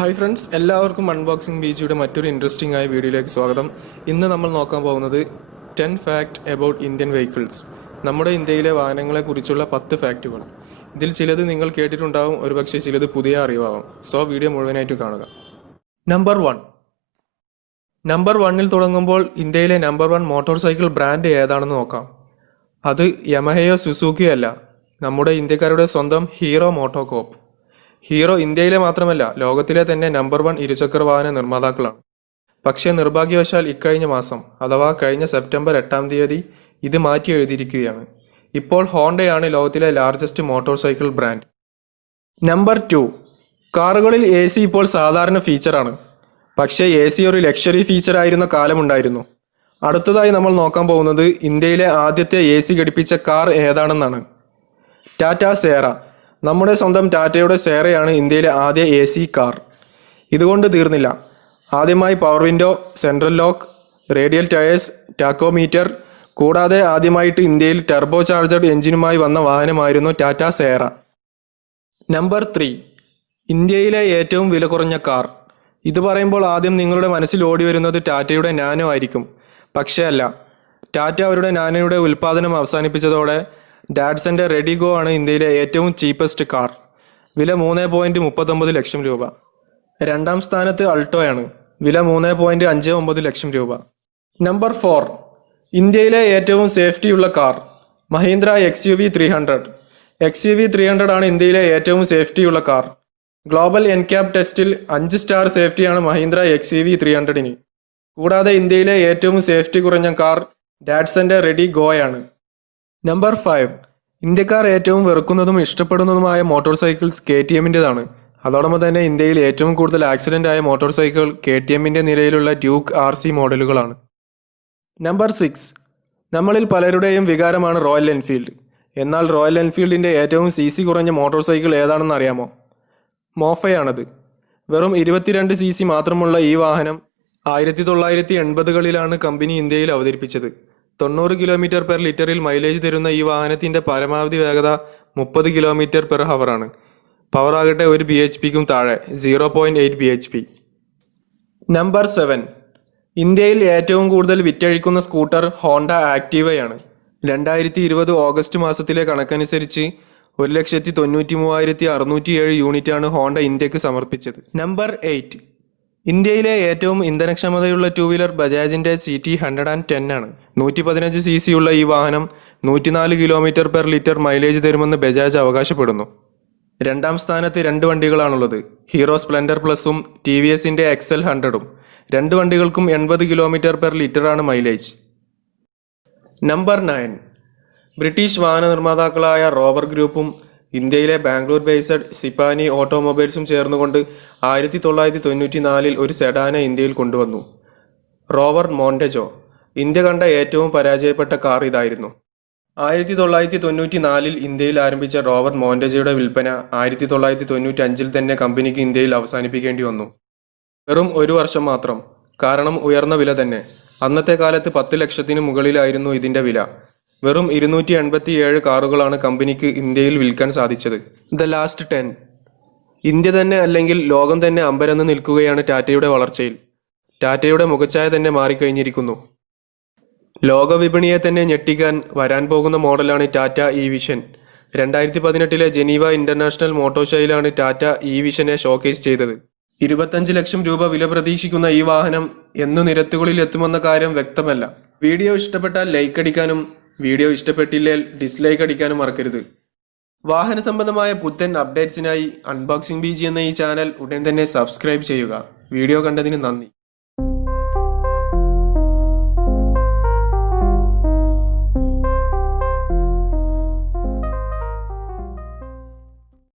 Hi friends, എല്ലാവർക്കും unboxing ബീജിയുടെ മറ്റൊരു interesting ആയ വീഡിയോയിലേക്ക് സ്വാഗതം. ഇന്ന് നമ്മൾ നോക്കാൻ പോകുന്നത് 10 ഫാക്ട് അബൌട്ട് ഇന്ത്യൻ വെഹിക്കിൾസ്, നമ്മുടെ ഇന്ത്യയിലെ വാഹനങ്ങളെക്കുറിച്ചുള്ള 10 ഫാക്റ്റുകൾ. ഇതിൽ ചിലത് നിങ്ങൾ കേട്ടിട്ടുണ്ടാവും, ഒരുപക്ഷെ ചിലത് പുതിയ അറിവാകും. സോ വീഡിയോ മുഴുവനായിട്ട് കാണുക. നമ്പർ 1. നമ്പർ 1ൽ തുടങ്ങുമ്പോൾ ഇന്ത്യയിലെ നമ്പർ 1 മോട്ടോർ സൈക്കിൾ ബ്രാൻഡ് ഏതാണെന്ന് നോക്കാം. അത് യമഹയോ സുസുക്കിയോ അല്ല, നമ്മുടെ ഇന്ത്യക്കാരുടെ സ്വന്തം ഹീറോ മോട്ടോകോപ്പ്. ഹീറോ ഇന്ത്യയിലെ മാത്രമല്ല, ലോകത്തിലെ തന്നെ നമ്പർ 1 ഇരുചക്ര വാഹന നിർമ്മാതാക്കളാണ്. പക്ഷേ നിർഭാഗ്യവശാൽ ഇക്കഴിഞ്ഞ മാസം, അഥവാ കഴിഞ്ഞ സെപ്റ്റംബർ 8-ാം തീയതി ഇത് മാറ്റി എഴുതിയിരിക്കുകയാണ്. ഇപ്പോൾ ഹോണ്ടയാണ് ലോകത്തിലെ largest motor cycle brand. Number 2. കാറുകളിൽ AC ഇപ്പോൾ സാധാരണ ഫീച്ചറാണ്. പക്ഷേ AC ഒരു ലക്ഷറി ഫീച്ചറായിരുന്ന കാലമുണ്ടായിരുന്നു. അടുത്തതായി നമ്മൾ നോക്കാൻ പോകുന്നത് ഇന്ത്യയിലെ ആദ്യത്തെ AC ഘടിപ്പിച്ച കാർ ഏതാണെന്നാണ്. ടാറ്റ സേറ. നമ്മുടെ സ്വന്തം ടാറ്റയുടെ സേറയാണ് ഇന്ത്യയിലെ ആദ്യ AC കാർ. ഇതുകൊണ്ട് തീർന്നില്ല. ആദ്യമായി power window, central lock, radial tyres, tachometer, കൂടാതെ ആദ്യമായിട്ട് ഇന്ത്യയിൽ ടർബോ ചാർജഡ് എഞ്ചിനുമായി വന്ന വാഹനമായിരുന്നു ടാറ്റ സേറ. നമ്പർ 3. ഇന്ത്യയിലെ ഏറ്റവും വില കുറഞ്ഞ കാർ. ഇത് പറയുമ്പോൾ ആദ്യം നിങ്ങളുടെ മനസ്സിൽ ഓടി വരുന്നത് ടാറ്റയുടെ നാനോ ആയിരിക്കും. പക്ഷേ അല്ല. ടാറ്റ അവരുടെ നാനോയുടെ ഉൽപ്പാദനം അവസാനിപ്പിച്ചതോടെ ഡാറ്റ്സന്റെ റെഡിഗോ ആണ് ഇന്ത്യയിലെ ഏറ്റവും ചീപ്പസ്റ്റ് കാർ. വില 3.39 ലക്ഷം രൂപ. രണ്ടാം സ്ഥാനത്ത് അൾട്ടോയാണ്. വില 3.59 ലക്ഷം രൂപ. നമ്പർ 4. ഇന്ത്യയിലെ ഏറ്റവും സേഫ്റ്റിയുള്ള കാർ മഹീന്ദ്ര XUV 300. XUV 300 ആണ് ഇന്ത്യയിലെ ഏറ്റവും സേഫ്റ്റിയുള്ള കാർ. ഗ്ലോബൽ എൻക്യാപ് ടെസ്റ്റിൽ 5 സ്റ്റാർ സേഫ്റ്റിയാണ് മഹീന്ദ്ര XUV 300-ന്. കൂടാതെ ഇന്ത്യയിലെ ഏറ്റവും സേഫ്റ്റി കുറഞ്ഞ കാർ ഡാറ്റ്സന്റെ റെഡിഗോയാണ്. നമ്പർ 5. ഇന്ത്യക്കാർ ഏറ്റവും വെറുക്കുന്നതും ഇഷ്ടപ്പെടുന്നതുമായ മോട്ടോർ സൈക്കിൾസ് KTM-ൻ്റെതാണ്. അതോടൊപ്പം തന്നെ ഇന്ത്യയിൽ ഏറ്റവും കൂടുതൽ ആക്സിഡൻ്റ് ആയ മോട്ടോർ സൈക്കിൾ KTM-ൻ്റെ നിരയിലുള്ള ഡ്യൂക്ക് RC മോഡലുകളാണ്. നമ്പർ 6. നമ്മളിൽ പലരുടെയും വികാരമാണ് റോയൽ എൻഫീൽഡ്. എന്നാൽ റോയൽ എൻഫീൽഡിൻ്റെ ഏറ്റവും CC കുറഞ്ഞ മോട്ടോർ സൈക്കിൾ ഏതാണെന്ന് അറിയാമോ? മോഫയാണത്. വെറും 22 CC മാത്രമുള്ള ഈ വാഹനം 1980-കളിലാണ് കമ്പനി ഇന്ത്യയിൽ അവതരിപ്പിച്ചത്. 90 km/ലിറ്ററിൽ മൈലേജ് തരുന്ന ഈ വാഹനത്തിൻ്റെ പരമാവധി വേഗത 30 km/h ആണ്. പവർ ആകട്ടെ 1 bhp-ക്കും താഴെ, 0.8 bhp. നമ്പർ 7. ഇന്ത്യയിൽ ഏറ്റവും കൂടുതൽ വിറ്റഴിക്കുന്ന സ്കൂട്ടർ ഹോണ്ട ആക്റ്റീവയാണ്. 2020 ഓഗസ്റ്റ് മാസത്തിലെ കണക്കനുസരിച്ച് 1,93,607 യൂണിറ്റാണ് ഹോണ്ട ഇന്ത്യക്ക് സമർപ്പിച്ചത്. നമ്പർ 8. ഇന്ത്യയിലെ ഏറ്റവും ഇന്ധനക്ഷമതയുള്ള 2 വീലർ ബജാജിൻ്റെ CT 110 ആണ്. 115 CC ഉള്ള ഈ വാഹനം 104 km/ലിറ്റർ മൈലേജ് തരുമെന്ന് ബജാജ് അവകാശപ്പെടുന്നു. രണ്ടാം സ്ഥാനത്ത് 2 വണ്ടികളാണുള്ളത്, ഹീറോ സ്പ്ലെൻഡർ പ്ലസും TVS-ൻ്റെ XL 100-ഉം. 2 വണ്ടികൾക്കും 80 km/ലിറ്റർ ആണ് മൈലേജ്. നമ്പർ 9. ബ്രിട്ടീഷ് വാഹന നിർമ്മാതാക്കളായ റോവർ ഗ്രൂപ്പും ഇന്ത്യയിലെ ബാംഗ്ലൂർ ബേസ്ഡ് സിപ്പാനി ഓട്ടോമൊബൈൽസും ചേർന്നുകൊണ്ട് 1994-ൽ ഒരു സെഡാന ഇന്ത്യയിൽ കൊണ്ടുവന്നു, റോവർ മോണ്ടെജോ. ഇന്ത്യ കണ്ട ഏറ്റവും പരാജയപ്പെട്ട കാർ ഇതായിരുന്നു. 1994-ൽ ഇന്ത്യയിൽ ആരംഭിച്ച റോവർ മോണ്ടെജോയുടെ വിൽപ്പന 1995-ൽ തന്നെ കമ്പനിക്ക് ഇന്ത്യയിൽ അവസാനിപ്പിക്കേണ്ടി വന്നു. വെറും 1 വർഷം മാത്രം. കാരണം ഉയർന്ന വില തന്നെ. അന്നത്തെ കാലത്ത് 10 ലക്ഷത്തിന് മുകളിലായിരുന്നു ഇതിൻ്റെ വില. വെറും 287 കാറുകളാണ് കമ്പനിക്ക് ഇന്ത്യയിൽ വിൽക്കാൻ സാധിച്ചത്. The last 10. ഇന്ത്യ തന്നെ അല്ലെങ്കിൽ ലോകം തന്നെ അമ്പരന്ന് നിൽക്കുകയാണ് ടാറ്റയുടെ വളർച്ചയിൽ. ടാറ്റയുടെ മുഖച്ഛായ തന്നെ മാറിക്കഴിഞ്ഞിരിക്കുന്നു. ലോകവിപണിയെ തന്നെ ഞെട്ടിക്കാൻ വരാൻ പോകുന്ന മോഡലാണ് ടാറ്റ E-വിഷൻ. 2018-ലെ ജനീവ ഇന്റർനാഷണൽ മോട്ടോർ ഷോയിലാണ് ടാറ്റ E-വിഷനെ ഷോക്കേസ് ചെയ്തത്. 25 ലക്ഷം രൂപ വില പ്രതീക്ഷിക്കുന്ന ഈ വാഹനം എന്നു നിരത്തുകളിൽ എത്തുമെന്ന കാര്യം വ്യക്തമല്ല. വീഡിയോ ഇഷ്ടപ്പെട്ടാൽ ലൈക്ക് അടിക്കാനും വീഡിയോ ഇഷ്ടപ്പെട്ടില്ലെങ്കിൽ ഡിസ്ലൈക്ക് അടിക്കാനും മറക്കരുത്. വാഹന സംബന്ധമായ പുത്തൻ അപ്ഡേറ്റ്സിനായി അൺബോക്സിംഗ് BG എന്ന ഈ ചാനൽ ഉടൻ തന്നെ സബ്സ്ക്രൈബ് ചെയ്യുക. വീഡിയോ കണ്ടതിന് നന്ദി.